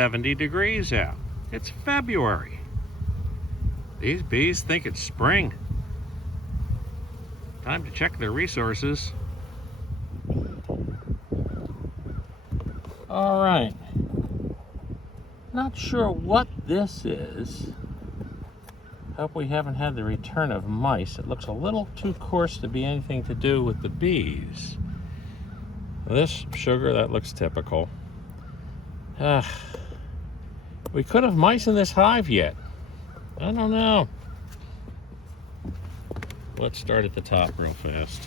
70 degrees out. It's February. These bees think it's spring. Time to check their resources. All right. Not sure what this is. Hope we haven't had the return of mice. It looks a little too coarse to be anything to do with the bees. This sugar, that looks typical. We could have mice in this hive yet. I don't know. Let's start at the top real fast.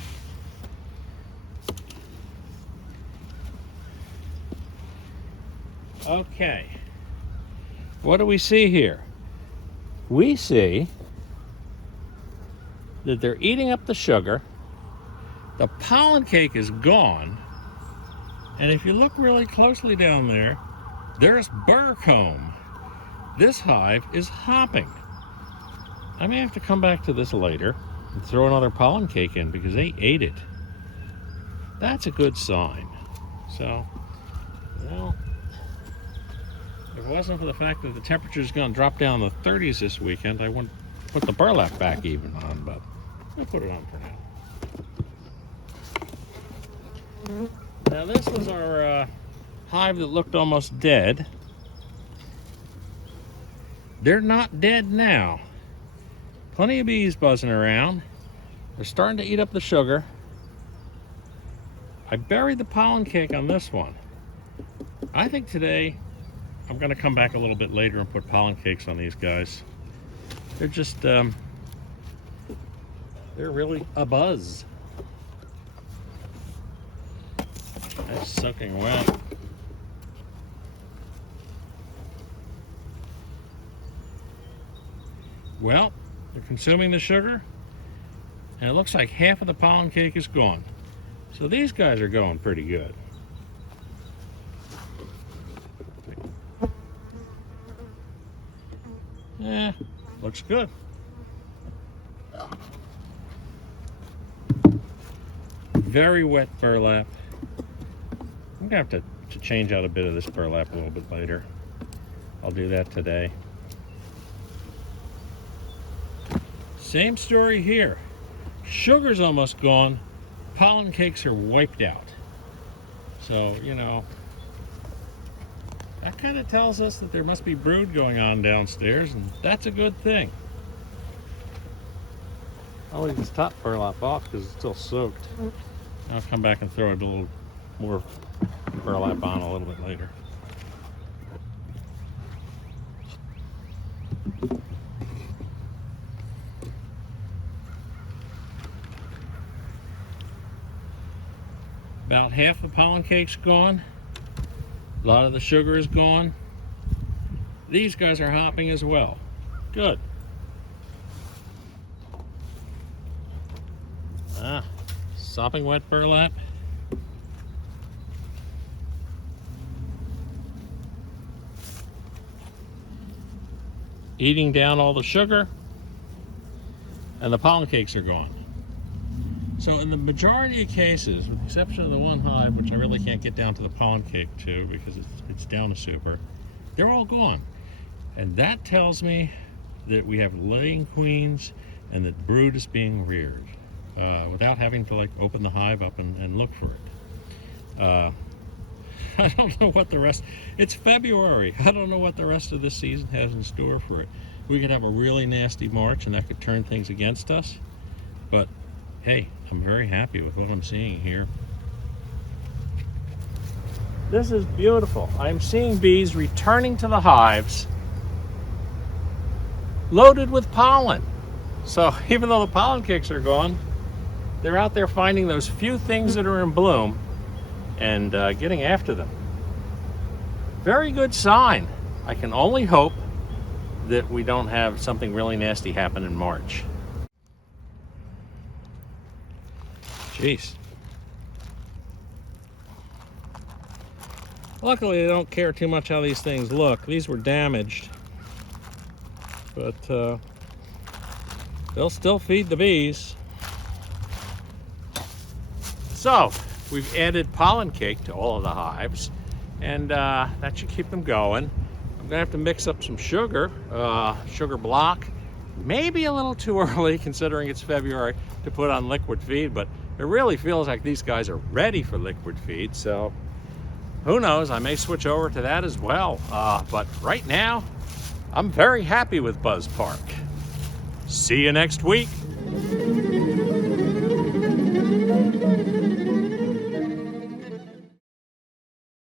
Okay. What do we see here? We see that they're eating up the sugar. The pollen cake is gone. And if you look really closely down there, there's burr comb. This hive is hopping. I may have to come back to this later and throw another pollen cake in because they ate it. That's a good sign. So, well, if it wasn't for the fact that the temperature is going to drop down in the 30s this weekend, I wouldn't put the burlap back even on, but I'll put it on for now. Now this was our hive that looked almost dead. They're not dead now. Plenty of bees buzzing around. They're starting to eat up the sugar. I buried the pollen cake on this one. I think today I'm going to come back a little bit later and put pollen cakes on these guys. They're just, they're really a buzz. That's soaking wet. Well, they're consuming the sugar, and it looks like half of the pollen cake is gone. So these guys are going pretty good. Yeah, looks good. Very wet burlap. I'm gonna have to change out a bit of this burlap a little bit later. I'll do that today. Same story here. Sugar's almost gone. Pollen cakes are wiped out. So, you know, that kind of tells us that there must be brood going on downstairs, and that's a good thing. I'll leave this top burlap off because it's still soaked. I'll come back and throw it a little more burlap on a little bit later. About half the pollen cake's gone. A lot of the sugar is gone. These guys are hopping as well. Good. Sopping wet burlap. Eating down all the sugar, and the pollen cakes are gone. So in the majority of cases, with the exception of the one hive, which I really can't get down to the pollen cake to because it's down a super, they're all gone. And that tells me that we have laying queens and that brood is being reared without having to like open the hive up and look for it. I don't know what the rest, it's February. I don't know what the rest of this season has in store for it. We could have a really nasty March and that could turn things against us. But hey, I'm very happy with what I'm seeing here. This is beautiful. I'm seeing bees returning to the hives loaded with pollen. So even though the pollen cakes are gone, they're out there finding those few things that are in bloom and getting after them. Very good sign. I can only hope that we don't have something really nasty happen in March. Jeez. Luckily, they don't care too much how these things look. These were damaged, but they'll still feed the bees. So, we've added pollen cake to all of the hives, and that should keep them going. gonna have to mix up some sugar, sugar block. Maybe a little too early considering it's February to put on liquid feed, but it really feels like these guys are ready for liquid feed. So who knows, I may switch over to that as well. But right now, I'm very happy with Buzz Park. See you next week.